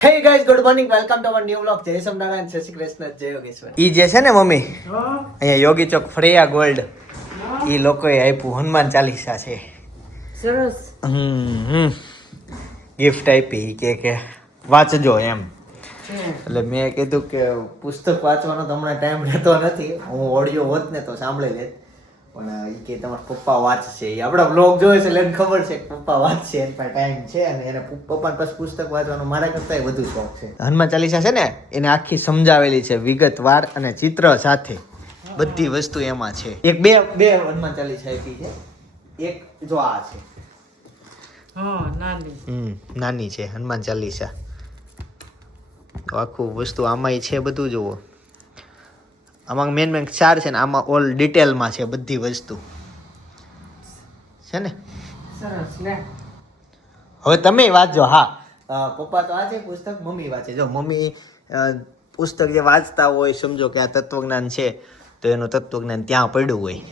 Hey guys, good morning. Welcome to our new vlog. જય સોમનારાયણ, જય શ્રી કૃષ્ણ, જય યોગેશ્વર. ઈ જે છે ને મમ્મી અહીંયા યોગી ચોક ફ્રેયા ગોલ્ડ ઈ લોકોએ આપ્યું હનુમાન ચાલીસા છે. સરસ. ગિફ્ટ આપી કે વાંચજો એમ. એટલે મેં કીધું કે પુસ્તક વાંચવાનો તો હમણાં ટાઈમ રહેતો નથી. હું ઓડિયો હોત ને તો સાંભળી લેત, પણ ઈ કે તમારા પપ્પા વાંચશે. ઈ આપણા બ્લોગ જોવે છે એટલે એને ખબર છે કે પપ્પા વાંચશે, એની પાસે ટાઈમ છે અને એને પપ્પાને પાસે પુસ્તક વાંચવાનો મારા કરતાં વધુ શોખ છે. હનુમાન ચાલીસા છે ને એને આખી સમજાવેલી છે વિગતવાર અને ચિત્ર સાથે. બધી વસ્તુ એમાં છે. એક બે હનુમાન ચાલીસા આપી છે. એક જો આ છે, નાની છે હનુમાન ચાલીસા. આખું વસ્તુ આમાંય છે બધું જુઓ. આમાં મેન 4 છે ને આમાં ઓલ ડિટેલમાં છે બધી વસ્તુ છે ને. સરસ લે. હવે તમે વાંચજો. હા, પપ્પા તો વાંચે પુસ્તક, મમ્મી વાંચે. જો મમ્મી પુસ્તક જે વાંચતા હોય, સમજો કે આ તત્વજ્ઞાન છે તો એનું તત્વજ્ઞાન ત્યાં પડ્યું હોય.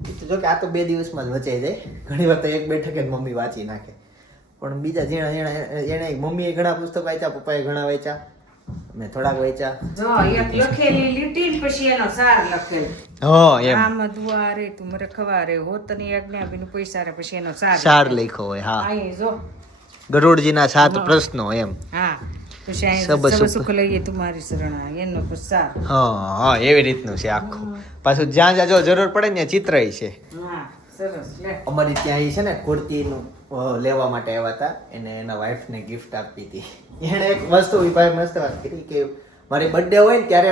એટલે જો કે આ તો 2 દિવસમાં જ વચાઈ જાય. ઘણી વાર તો એક બેઠકે મમ્મી વાંચી નાખે. પણ બીજા જેણે મમ્મીએ ઘણા પુસ્તક વાંચ્યા, પપ્પાએ ઘણા વાંચ્યા, મેં થોડાક વાંચ્યા. જો એક લખેલી લીટી પછી એનો સાર લખેલ. હા એમ. આમ દ્વારે તું રખવારે હોતની આજ્ઞા બિન પૈસા રે પછી એનો સાર લખ્યો હોય. હા, અહીં જો ગરુડજીના 7 પ્રશ્નો એમ. હા, પછી અહીં સબ સબ સુખ લઈએ તુમારી શરણા એનો પછી સાર. હા, એવી રીતનું છે આખું. પાછું જ્યાં જ્યાં જો જરૂર પડે ને ચિત્રય છે. હા, સરસ લે. અમારી ત્યાં ઈ છે ને કુર્તીનું લેવા માટે આવ્યા હતા, એને એના વાઈફને ગિફ્ટ આપી હતી. એને એક વસ્તુ ઈ ભાઈ મસ્ત વાત કરી કે મારી બર્થડે હોય ને ત્યારે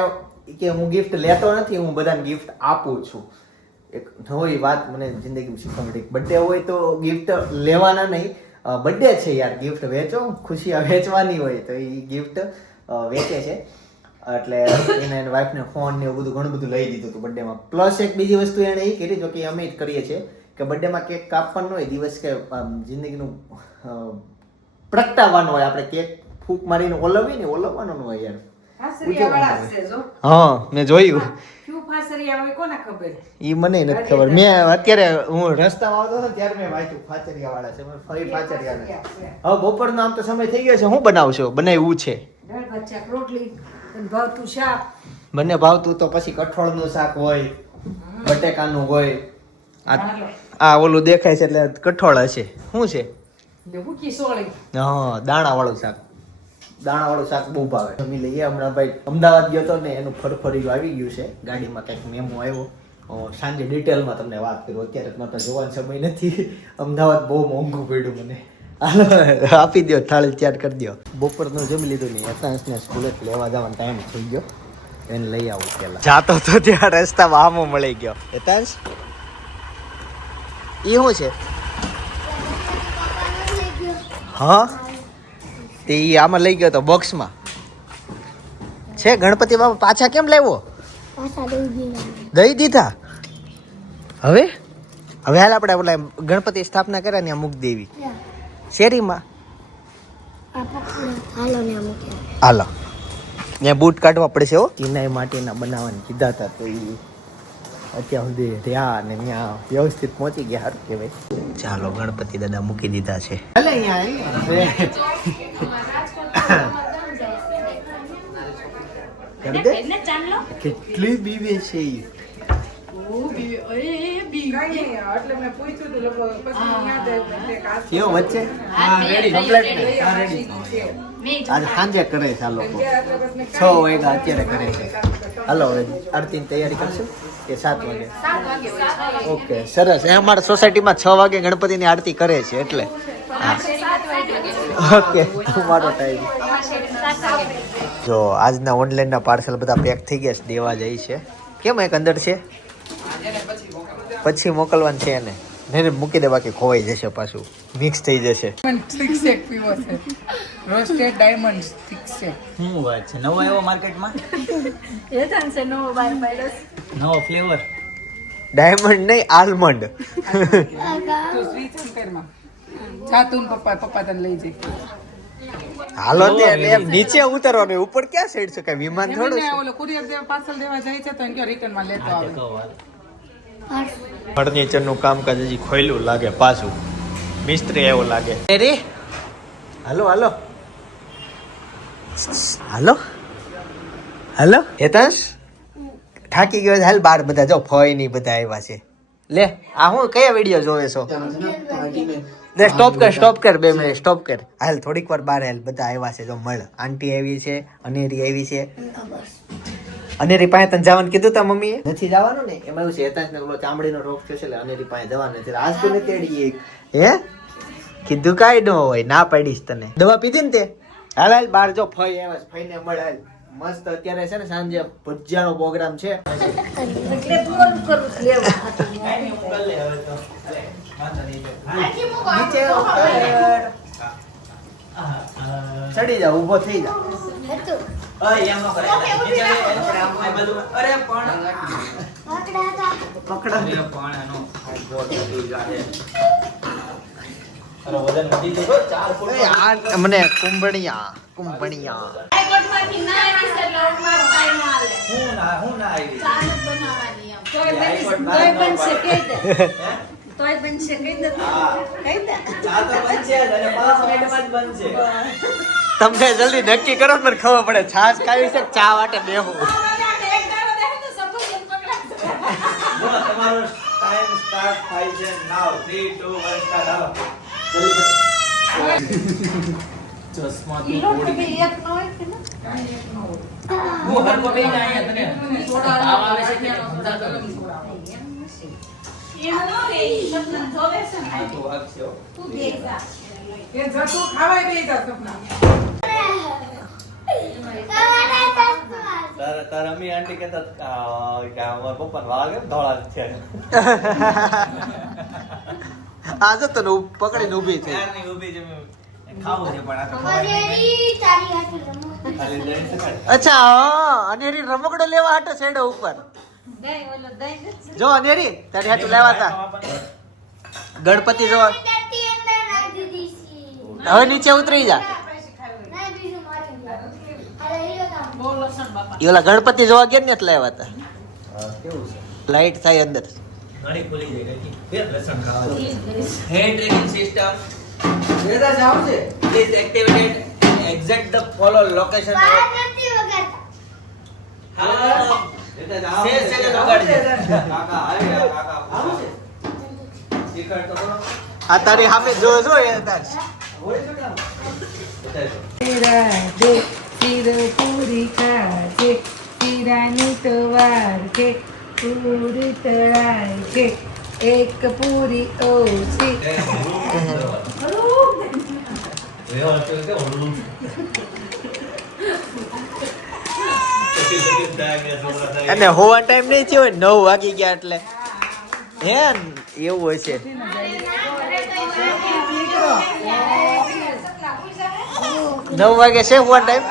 કે હું ગિફ્ટ લેતો નથી, હું બધાને ગિફ્ટ આપું છું. એક નવી વાત મને જિંદગીમાં શીખવા મળી. બર્થડે હોય તો ગિફ્ટ લેવાના નહીં. બર્થડે છે યાર, ગિફ્ટ વેચો, ખુશી વેચવાની હોય તો એ ગિફ્ટ વેચે છે. એટલે એને એના વાઈફને ફોન ને એવું બધું ઘણું બધું લઈ દીધું હતું બર્થડેમાં. પ્લસ એક બીજી વસ્તુ એને એ કરી, જો કે અમે જ કરીએ છીએ કે બર્થડેમાં કેક કાપવાનું હોય, દિવસ કે જિંદગીનું પ્રગટાવવાનું હોય. આપણે કેક ફૂંક મારીને ઓલવીએ ને, ઓલવવાનું હોય યાર. ફાસરિયાવાળા છે જો. હા, મેં જોયું. ક્યું ફાસરિયા હોય કોને ખબર? ઈ મને નથી ખબર. મેં અત્યારે હું રસ્તામાં આવતો હતો ત્યારે મેં વાંચ્યું ફાચરિયા વાળા છે. મેં ફરી ફાચરિયા. હવે બપોરનો આમ તો સમય થઈ ગયો છે. શું બનાવશો? બનાવ્યું છે દાળ ભાત શાક રોટલી અને ભાવતું શાક. બંને ભાવતું તો પછી કઠોળનું શાક હોય, બટેકાનું હોય. આ ઓલું દેખાય છે એટલે કઠોળ હશે. શું છે? હુકી સોળી. હા, દાણાવાળું શાક. દાણાવાળું શાક બહુ ભાવે. જમી લઈએ. હમણાં ભાઈ અમદાવાદ ગયો તો ને એનું ફરફરિયું આવી ગયું છે. ગાડીમાં કંઈક મેમો આવ્યો. સાંજે ડિટેલમાં તમને વાત કરું. અત્યારે મારે જોવાનો સમય નથી. અમદાવાદ બહુ મોંઘું પડ્યું મને. હાલો આપી દો, થાળી તૈયાર કરી દો. બપોરનું જમી લીધું નહીં. એતાંશને સ્કૂલે લેવા જવાનો ટાઈમ થઈ ગયો. એને લઈ આવું પેલા. જાતો તો ત્યાં રસ્તામાં આમો મળી ગયો. એતાંશ એ શું છે? હા, તે આમાં લઈ ગયો તો બોક્સમાં છે. ગણપતિ બાપા પાછા કેમ લાવ્યો? દઈ દીધા. હવે હાલ આપણે ઓલા ગણપતિ સ્થાપના કર્યા ને મૂકી દેવી શેરીમાં. હાલો, ત્યાં બૂટ કાઢવા પડશે. હો, ટીનાઈ માટેના બનાવવાની કીધા હતા તો એ અત્યાર સુધી રહ્યા અને ત્યાં વ્યવસ્થિત પહોંચી ગયા. સારું કહેવાય. ચાલો, ગણપતિ દાદા મૂકી દીધા છે. કેટલી બીવે છે ઈ. કેવો વચ્ચે આજ સાંજે કરે છે આ લોકો. 6 વાગ્યા અત્યારે કરે છે. હાલો, હવે આરતીની તૈયારી કરશું કે 7 વાગે? ઓકે, સરસ. એ અમારા સોસાયટીમાં 6 વાગે ગણપતિની આરતી કરે છે એટલે. ઓકે, તમારો ટાઈમ. જો આજના ઓનલાઈનના પાર્સલ બધા પેક થઈ ગયા છે, દેવા જાય છે. કેમ એક અંદર છે? પછી મોકલવાનું છે એને. નહીં મૂકી દે, બાકી ખોવાઈ જશે, પાછું મિક્સ થઈ જશે. રોસ્ટેડ ડાયમંડ થિક છે. શું વાત છે? નવો આવ્યો માર્કેટમાં, એ ચાન્સ નવો બાર પાડસ. નવો ફ્લેવર. ડાયમંડ નહીં, આલમંડ. તો સ્વીટ સેન્ટરમાં જાતું પપ્પા તને લઈ જઈ. હાલો તે એમ નીચે ઉતરવાનું, ઉપર ક્યાં સાઈડ છે? કઈ વિમાન થોડું છે? ઓલો કુરિયર દેવા પાર્સલ દેવા જાય છે તો એને રિટર્ન માં લેતો આવે. ફર્નિચરનું કામકાજ હજી ખોયલું લાગે પાછું. મિસ્ત્રી એવો લાગે. રે હાલો હાલો હાલો હાલો હેતાંશ થાકી ગયો છે. હાલ બાર બધા જો ફોઈ ની બધા આવ્યા છે. લે આ હું કયા વિડીયો જોવે છો? લે સ્ટોપ કર 2 મિનિટ સ્ટોપ કર. હાલ થોડીક વાર બાર હાલ બધા આવ્યા છે. જો મળ આંટી આવી છે, અનેરી આવી છે. અનેરી પાસે તને જવાનું કીધું તા મમ્મીએ? નથી જવાનું ને. એમાં એવું છે હેતાંશ ને ઓલો ચામડીનો રોગ થયો છે એટલે અનેરી પાસે જવાનું નથી. આજ તો તેડી હે કીધું કાઈ ન હોય, ના પાડીશ તને. દવા પીધી ને તે? હાલ હાલ બાર જો ફઈ આવે છે, ફઈને મળે. હાલ મસ્ત અત્યારે છે ને સાંજે ભજીયાનો પ્રોગ્રામ છે. ચડી જા, ઊભો થઈ જા. મને કુંભણિયા તમને જલ્દી નક્કી કરો, મને ખબર પડે છાશ ખાવી છે ચા વાટે બેહું. તમારો ટાઈમ સ્ટાર્ટ થાય છે નાઉ 3 2 1 સ્ટાર્ટ. હાલો જલ્દી ચશ્મા તો પડી એક નો હોય કે ના હું હરકો બે આયા તને થોડા આવે છે કે સમજાતો એમ નો રે સપના જોવે છે આ તો વાત છે તું દેખા એ જતું ખાવાય બે જા સપના. તાર અમ્મી આંટી કહેતા કે અમારા પપ્પાને વાળ કેમ ધોળા છે. આ જો તને પકડીને ઊભી થઈ. યારની ઊભી છે ખાવું છે પણ આ તો અચ્છા હા, અનેરી રમકડો લેવા હાટો છેડો ઉપર. જો અનેરી તારી હાટુ લેવા તા ગણપતિ જો. હવે નીચે ઉતરી જા. ઓલા ગણપતિ જોવા ગયા ને એટલે આવ્યા હતા. કેવું છે લાઈટ થાય અંદર ઘણી ખુલી જાય કે ફેર લસણ ખાવા. હેન્ડ ટ્રેકિંગ સિસ્ટમ વેદા જાવ છે. is activated exact the follow location of હા સે સેકન્ડ વગાડી દે. કાકા આવ્યા કાકા આવું છે શીખર તો કરો. આ તારી સામે જો જો એ તાર હોય છે કામ રાધે શિર પૂરી ખાજે શિરાની તો વાર છે પૂરી તળાય છે એક પૂરી ઓછી. અને હોવા ટાઈમ નહીં થયો 9 વાગી ગયા એટલે હે એવું હશે. 9 વાગે છે હોવા ટાઈમ.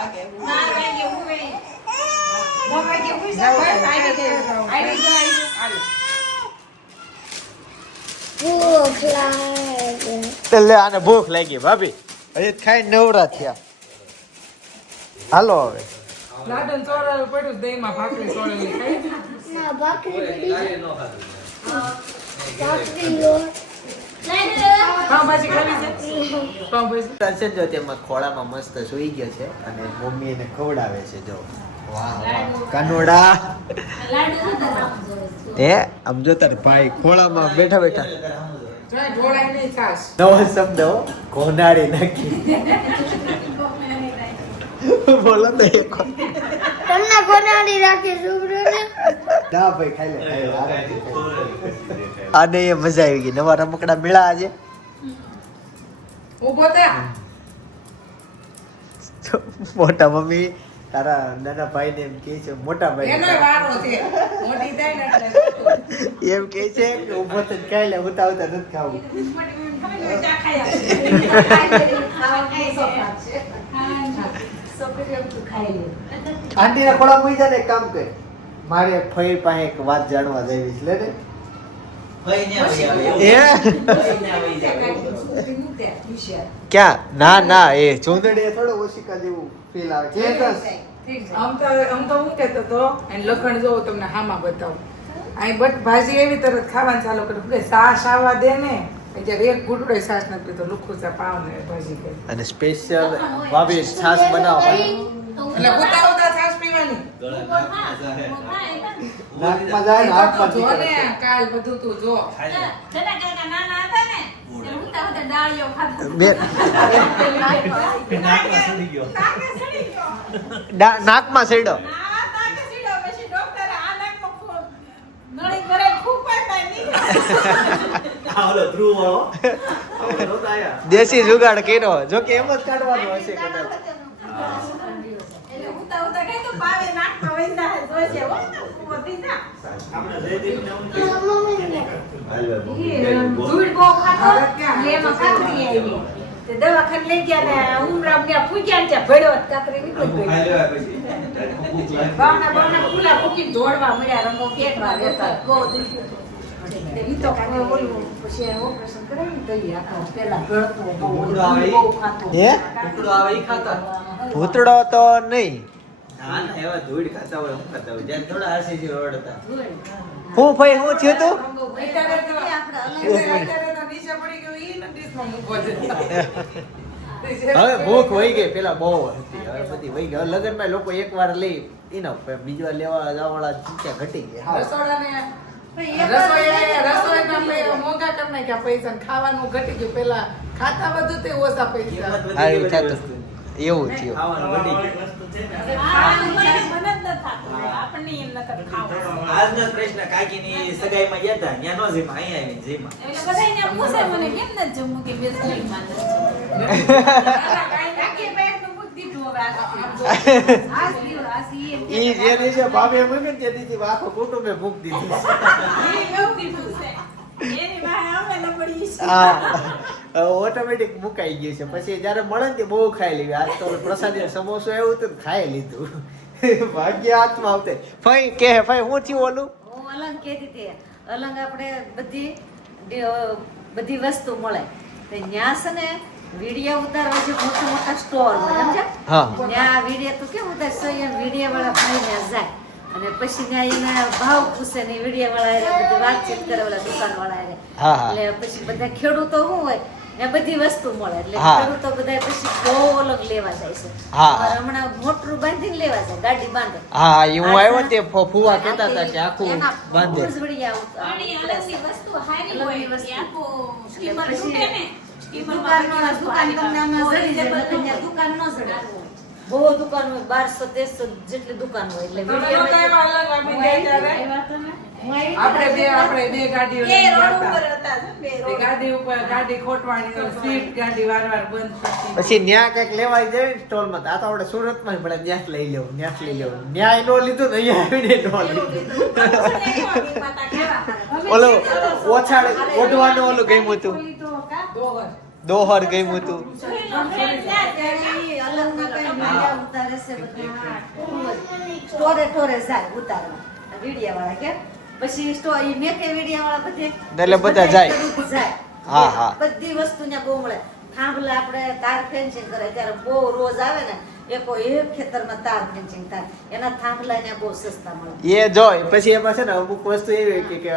લે આને ભૂખ લાગી ભાભી, હજી ખાઈને નવરા થયા. હાલો હવે લાડન ચોરાયું પડ્યું દહીંમાં ભાખરી ચોળેલી ખાઈ. પાવભાજી ખાવી છે? પાવભાજી દર્શન જો તેમાં ખોળામાં મસ્ત સૂઈ ગયો છે અને મમ્મી એને ખવડાવે છે. જો વાહ વાહ કાનોડા હે આમ જો તાર ભાઈ ખોળામાં બેઠા બેઠા જોઈ ઢોળાય નહીં છાશ. નવો શબ્દ હો, કોનારી નાખી. બોલો તો એક વાર. તમને કોનાડી રાખી સુબ્રને ના ભાઈ ખાઈ લે આને એ મજા આવી ગઈ. નવા રમકડા મેળા આજે. ઊભો થા. મોટા મમ્મી તારા નાના ભાઈ ને એમ કે છે મોટા ભાઈ એનો વારો છે મોટી થાય ને એટલે એમ કે છે કે ઉભો થઈને ખાઈ લે, ઉતા ઉતા નથી ખાવું. આંટીના ખોળા મૂઈ જા ને એક કામ કર. મારે ફઈ પાસે એક વાત જાણવા જેવી છે. લે ને ભાઈ ને આવી આવે એ ભાઈ ને આવી જાય. ક્યાં ના ના એ ચૂંદડી થોડો ઓશિકા જેવું ફીલ આવે છે. આમ તો હું કહેતો હતો અને લખણ જોઉં તમને હામાં બતાવું. અહીં બટ ભાજી એવી તરત ખાવાનું ચાલુ કર્યું કે સાસ આવવા દે ને જ્યારે એક ઘૂંટડો સાસ નથી પીતો લુખું ચા પાવ ને ભાજી કરી. અને સ્પેશિયલ ભાભી છાશ બનાવવા એટલે ઉતા છાશ પીવાની નાકમાં જાય ને હાથમાં જો ને નીકળે. કાલ બધું તું જો બે નાકમાં સેડો દેશી જુગાડ કર્યો જો કે એમ જ કાઢવાનું હશે કદાચ દવાખાને લઈ ગયા ને ઉમરા ત્યાં પૂગ્યા ને ત્યાં ભેળો કાકરી નીકળી ગઈ બાવના ફૂલા ફૂકી દોડવા મળ્યા રંગો પેટવા રહેતા બહુ ઈ તો કાંઈ ઓલું પછી ઓપરેશન કરાવી તો ઈ આખો પેલા ગળતો બહુ બહુ ખાતો હે? ખાતા ભૂતડો તો નહીં ના ના એવા ધૂળ ખાતા હોય હું ખાતા હોય જ્યાં થોડા આરસીસી રોડ હતા હું ભાઈ હું થયું તું અત્યારે તો નીચે પડી ગયું ઈ ને ડીશમાં મૂકો છે હવે ભૂખ વહી ગઈ પેલા બહુ હતી હવે બધી વહી ગઈ હવે લગનમાં લોકો એકવાર લઈ એના બીજી વાર લેવા જવાવાળા સંખ્યા ઘટી ગઈ હા. રસોડાને રસોઈના મોંઘા કરી નાખ્યા પૈસા ને ખાવાનું ઘટી ગયું પેલા ખાતા બધું તે ઓછા પૈસા આ એવું થતું એવું થયું ખાવાનું વધી ગયું આજનો પ્રશ્ન કાકીની સગાઈમાં ગયા હતા ત્યાં નો જીમાં અહીંયા આવીને ઈ જે દિવસે ભાભે મૂકી ને તે દિવસે આખો કુટુંબે ભૂખ દીધી હા ઓટોમેટિક મુકાઈ ગયું છે પછી જયારે મળે ને તે બહુ ખાઈ લેવી આજ તો પ્રસાદી સમોસો એવું હતું ને ખાઈ લીધું ભાગ્ય હાથમાં આવતે ફઈ કે ફઈ હું થયું ઓલું હું અલંગ કહેતી હતી અલંગ આપણે બધી વસ્તુ મળે તો ન્યા છે ને વિડિયા ઉતારવા જે મોટા મોટા સ્ટોર હોય સમજ્યા હા ન્યા વિડિયા તો કેમ ઉતારશો એમ વિડિયા વાળા ભાઈ ત્યાં જાય અને પછી ત્યાં એના ભાવ પૂછે ને વિડિયા વાળા હારે બધી વાતચીત કરે ઓલા દુકાન વાળા હારે. હા, હા. એટલે પછી બધા ખેડૂતો શું હોય ને બધી વસ્તુ મળે એટલે હા. ખેડૂતો બધા પછી બહુ અલગ લેવા જાય છે હા. અમારે હમણાં મોટરું બાંધીને લેવા જાય ગાડી બાંધે હા એ હું આવ્યો તે ફુવા કહેતા હતા કે આખું એના બાંધે બહુ જ વડિયા અલગની વસ્તુ હારી હોય અલગની વસ્તુ. કે આખું સ્ટીમર પછી તૂટે ને દુકાન તમને આમાં જડી જાય એટલે ત્યાં દુકાન ન જડે બહુ દુકાન હોય 1200-1300 જેટલી દુકાન હોય એટલે તમે નહોતા એવા અલગ આપી દે ત્યારે આપણે બે ગાડીઓ એ લઈને રોડ ગયા ઉપર હતા. હતા બે તે રોડ ગાડી ઉપર ગાડી ખોટવાની સીટ ગાડી વારવાર બંધ થતી. પછી ન્યા કઈક લેવા જાય ને સ્ટોલમાં તો આ તો આપણે સુરતમાં પડે ત્યાં લઈ લેવું ત્યાં લઈ લેવું ન્યાય નો લીધું ને અહીંયા આવીને નો લીધું ઓલો ઓછાળ ઓઢવાનું ઓલું ગમ્યું હતું દોહર. દોહર ગમ્યું હતું અલગના કઈ વિડિયા ઉતારે છે બધા સ્ટોરે ટોરે જાય ઉતારવા વિડિયા વાળા કે પછી સ્ટોર ઈ મેકે વિડિયા વાળા બધે એટલે બધા જાય. જાય હા, હા. બધી વસ્તુ ને બહુ મળે થાંભલા આપણે તાર ફેન્સિંગ કરે ત્યારે બહુ રોજ આવે ને એક ખેતરમાં તાર ફેન્સિંગ થાય એના થાંભલા ને બહુ સસ્તા મળે એ જોઈ પછી એમાં છે ને અમુક વસ્તુ એવી કે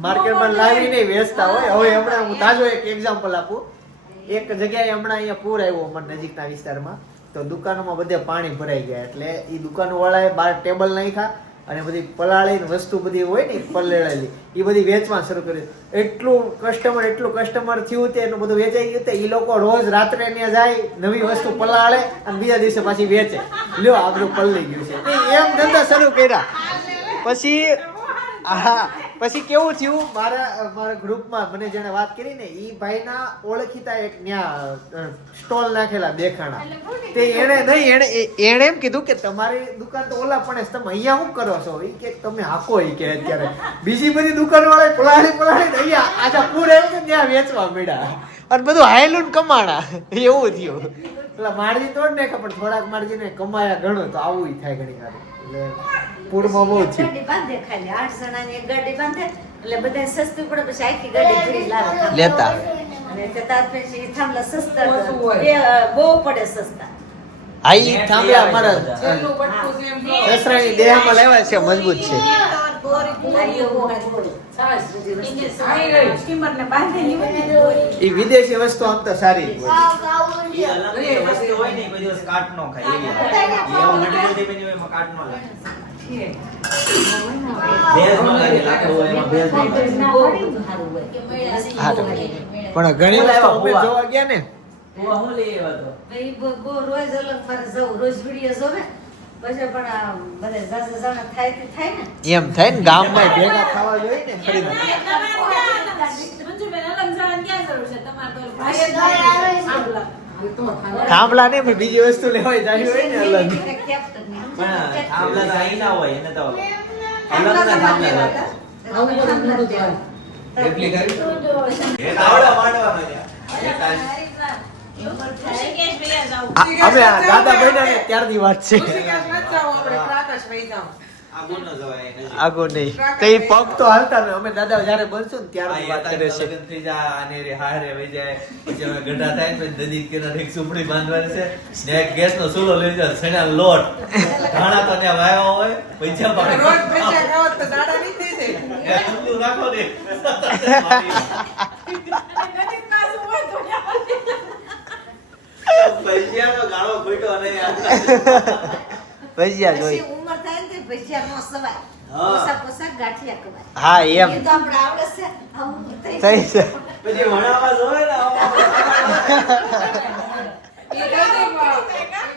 માર્કેટમાં લાવીને વેચતા હોય હવે હમણાં હું તાજો એક એક્ઝામ્પલ આપું એક જગ્યાએ હમણાં અહીંયા પૂર આવ્યો અમારા નજીકના વિસ્તારમાં તો દુકાનોમાં બધે પાણી ભરાઈ ગયા એટલે એ દુકાનો વાળાએ બહાર ટેબલ નાખ્યા અને બધી પલાળી વસ્તુ બધી હોય ને પલળેલી એ બધી વેચવા શરૂ કર્યું એટલું કસ્ટમર થયું તે એનું બધું વેચાઈ ગયું તે એ લોકો રોજ રાત્રે ત્યાં જાય નવી વસ્તુ પલાળે અને બીજા દિવસે પાછી વેચે લ્યો આ બધું પલળી ગયું છે એમ ધંધા શરૂ કર્યા પછી હા પછી કેવું થયું મારા ગ્રુપમાં મને જેને વાત કરી ને ઈ ભાઈના ઓળખીતા એક ન્યા સ્ટોલ નાખેલા દેખાણા તે એણે એમ કીધું કે તમારી દુકાન તો ઓલા પણ છે, તમે અહીંયા શું કરો છો ઈ કે તમે હાકો ઈ કે અત્યારે બીજી બધી દુકાન વાળા પલાળી ને અહીંયા આજા પૂર આવ્યું કે ત્યાં વેચવા મળ્યા અને બધું હાયલું ને કમાણા એવું થયું એટલે માર્જિન તોડ ને પણ થોડાક માર્જિન કમાયા ઘણું તો આવું થાય ઘણી વાર એટલે પૂરમાં બહુ થયું ગાડી બાંધે ખાલી 8 જણાની એક ગાડી બાંધે એટલે બધા સસ્તી પડે પછી આખી ગાડી ભરી લાવે લેતા અને તે તાર પછી થાંભલા સસ્તા ઓછું હોય. એ બહુ પડે સસ્તા આ ઈ થાંભલા અમારા છેલ્લું પટકું છે એમ કહો. સસરાની દેહમાં લેવાય છે મજબૂત છે બહુ દોરી કુંવારીઓ બહુ હારી પડી. સાસ બધી વસ્તુ. આઈ ગઈ. સ્ટીમરને બાંધેલી હોય ને દોરી. ઈ વિદેશી વસ્તુ આમ તો સારી જ હોય. ઈ અલગ વસ્તુ હોય ને કોઈ દિવસ કાટ નો ખાય એવી એવું મટીરિયલ થી બની હોય એમાં કાટ નો લાગે છે. ભેજ નો લાગે લાકડું હોય એમાં ભેજ નો લાગે બહુ બધું સારું હોય. કે મળ્યા છે હા, બહુ તો. હોય, મળ્યા. પણ ઘણી વસ્તુ અમે જોવા ગયા ને તું હું લઈ આવ્યો તો ભાઈ બહુ રોજ અલગ મારે જવું રોજ વિડીયો જોવે પછી પણ આ બધે જાજા જાણા થાય તે થાય ને એમ થાય ને ગામમાં ભેગા થવા જોઈએ ને ફરી મંજુબેન અલગ જવાની ક્યાં જરૂર છે તમારે તો ભાઈ આંબલા. હાલ તો થાલા. થાંભલા ને બી બીજી વસ્તુ લેવાય જાય હોય ને અલગ પણ થાંભલા જાય ના હોય એને તો અલગ ના થાંભલા હોય આવું બધું મોટું થાય. એપ્લી કરી એ આવડા માંડવાનો છે ઋષિકેશ ભૈયા જાવ. અમે આ દાદા બન્યા ને ત્યારની વાત છે ઋષિકેશ નથી જાવું, આપણે પ્રાકાશ વહી જાવું. આગુ ન જવાય નજીક. આગો નહીં તો ઈ પગ તો હાલતા ને અમે દાદા જયારે બનશું ને ત્યારની વાત કરે છે લગન થઈ જાય આને રે હારે વઈ જાય પછી અમે ગઢા થાય ને પછી નદી કિનારે એક સુપડી બાંધવાની છે ને એક ગેસનો ચૂલો લઈ જાય સણા લોટ ધાણા તો ત્યાં વાયો હોય પૈસા પાડે રોજ પૈસા ખાઓ તો દાડા નહીં થઈ જાય. એ ઊંધું રાખો ને અને નજીકમાં શું હોય તો પૈસાનો ગાળો ફૂટ્યો નહીં ભજીયા જોઈ ઉંમર થાય ને ભજીયા નો સવાય હા. પોસાક પોસાક ગાંઠિયા કવાય હા એમ એ તો આપણે આવડે છે આવું થઈ થઈ છે પછી ભણાવવા જોવે ને ઈ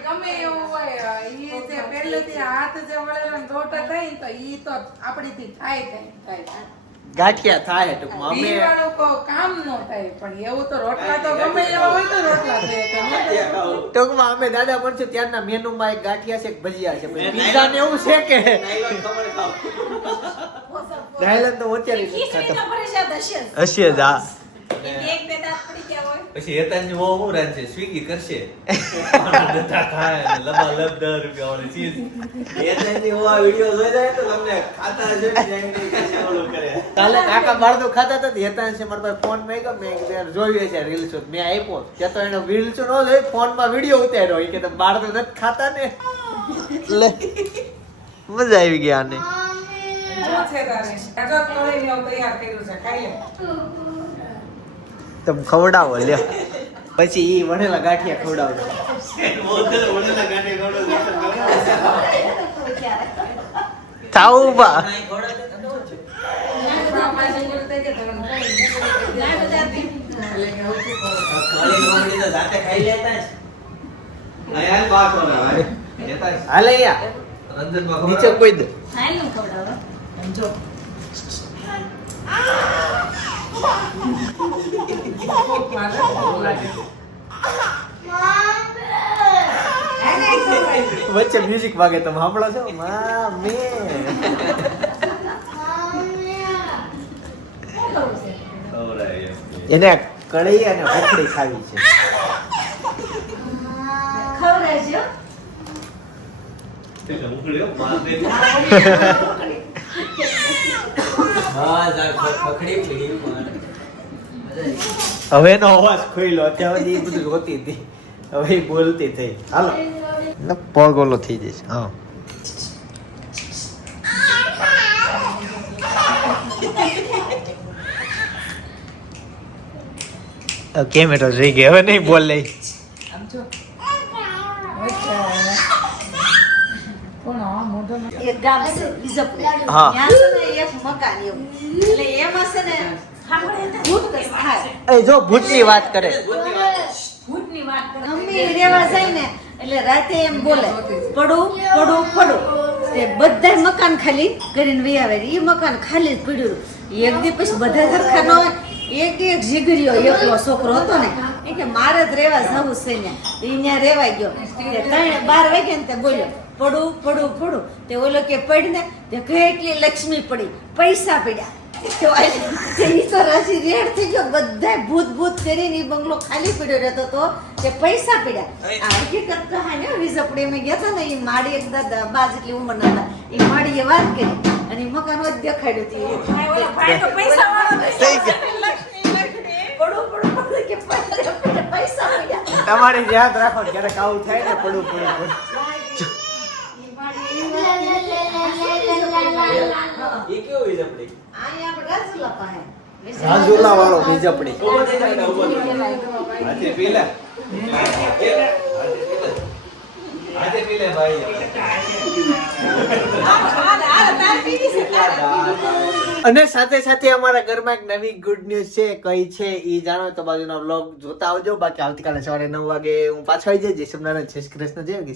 ગમે એવું હોય ઈ જે પહેલેથી હાથ જે વળેલો ને રોટા થાય ને તો ઈ તો આપણીથી થાય થાય. ગાંઠિયા થાય ટૂંકમાં ઈ અમે વાળું કામ નો થાય પણ એવું તો રોટલા તો ગમે એવા હોય તો રોટલા થાય કે ન થાય. ટૂંકમાં અમે દાદા બનશું ત્યારના મેનુમાં એક ગાંઠિયા છે એક ભજીયા છે પીઝા ને એવું છે કે નાયલન તો અત્યારે જ ખીચડી ખાતો તો ફરજિયાત હશે જ. હશે જ હા એક બે દાંત પડી ગયા હોય. પછી હેતાની વહુ હું રાંધશે સ્વીગી કરશે બધા ખાય ને લબાલબ 10 રૂપિયા વાળી ચીઝ હેતાની વહુ આ વિડિયો જોઈ જાય તો તમને ખાતા જોઈને જાય કે ઓલું કરે કાલે કાકા બાળતો ખાતા હતા ને હેતાન છે મારા પાસે ફોન માંગ્યો મેં કીધું યાર જોયું છે રીલ્સ મેં આપ્યો ત્યાં તો એને રીલ્સ નો જોઈ ફોનમાં વિડિયો ઉતાર્યો એ કે તમે બાળતો નથી ખાતા ને એટલે મજા આવી ગયા આને શું છે તારે? કાકા તળીને એવું તૈયાર કર્યું છે ખાઈ લે. તમે ખવડાવો લ્યો પછી ઈ વણેલા ગાંઠિયા ખવડાવજો બોતલ વડેલા ગાંઠે ગોળો થાવ ઉભા નહીં ખવડાવતો તો ન છે પાછી બોલતે કે તમે લાડુ જાતી. એટલે કે હું શું કરું? ખાલી ગોળી તો જાતે ખાઈ લેતા જ આયા બાકો ના ભાઈ હેતા હાલે યા રંજન માં નીચે કોઈ દે હાલ નું ખવડાવો. સમજો. વચ્ચે મ્યુઝિક વાગે તમે સાંભળો છો મામે એને કઢી અને ભખરી ખાવી છે ખવડાવજો હવે એનો અવાજ ખોઈલો અત્યાર સુધી એ બધું જોતી હતી હવે ઈ બોલતી થઈ હાલો પગ ઓલો થઈ જશે હા કેમેરો જોઈ ગયો હવે નહીં બોલ લઈ સમજો. કોણ આ મોઢો ન- એક ગામ છે બીજપુર હા. ત્યાં છે ને એક મકાન એવું એટલે એમાં છે ને ભૂત થાય એ જો ભૂતની વાત કરે ભૂતની વાત કરે. મમ્મી રેવા જાય ને એટલે રાતે એમ બોલે પડું પડું પડું તે બધા મકાન ખાલી કરીને વહી આવે એ મકાન ખાલી જ પડ્યું એક દી પછી બધા સરખા ન હોય એક જીગરીયો એકલો છોકરો હતો ને એ કે મારે જ રેવા જવું છે ને એ ત્યાં રેવાઈ ગયો તે 12 વાગે ને તે બોલ્યો પડું પડું પડું તે ઓલો કે પડીને તે કેટલી લક્ષ્મી પડી પૈસા પડ્યા ઈ તો રાજી રેડ થઈ ગયો બધા ભૂત ભૂત કરીને ઈ બંગલો ખાલી પડ્યો રહેતો તો તે પૈસા પડ્યા આ હકીકત કહાની હો વિઝપડી મેં ગયા હતા ને ઈ માડી એક દાદા બા જેટલી ઉંમરના હતા ઈ માડીએ વાત કરી અને ઈ મકાન જ દેખાડ્યું હતું ભાઈ ઓલા ભાઈ તો પૈસાવાળો થઈ થઈ ગયો. લક્ષ્મી, લક્ષ્મી. પડું પડું પડું કે પૈસા પડ્યા તમારે યાદ રાખો ક્યારેક આવું થાય ને પડું પડું પડું ઈ માડી એ કેવો વીજપડી? અહીંયા આપણે રાજુલા પાસે. રાજુલા વાળો બીજપડી. ઉભો થઈ જા, ઉભો થઈ જા. હાથે પી લે. હાથે પી લે ભાઈ. અને સાથે સાથે અમારા ઘરમાં એક નવી ગુડ ન્યૂઝ છે. કઈ છે ઈ જાણો તો બાજુના વ્લોગ જોતા આવજો. બાકી આવતીકાલે સવારે 9 વાગે હું પાછો આવી જઈશ. જય સોમનાથ, જય શ્રી કૃષ્ણ, જય યોગેશ.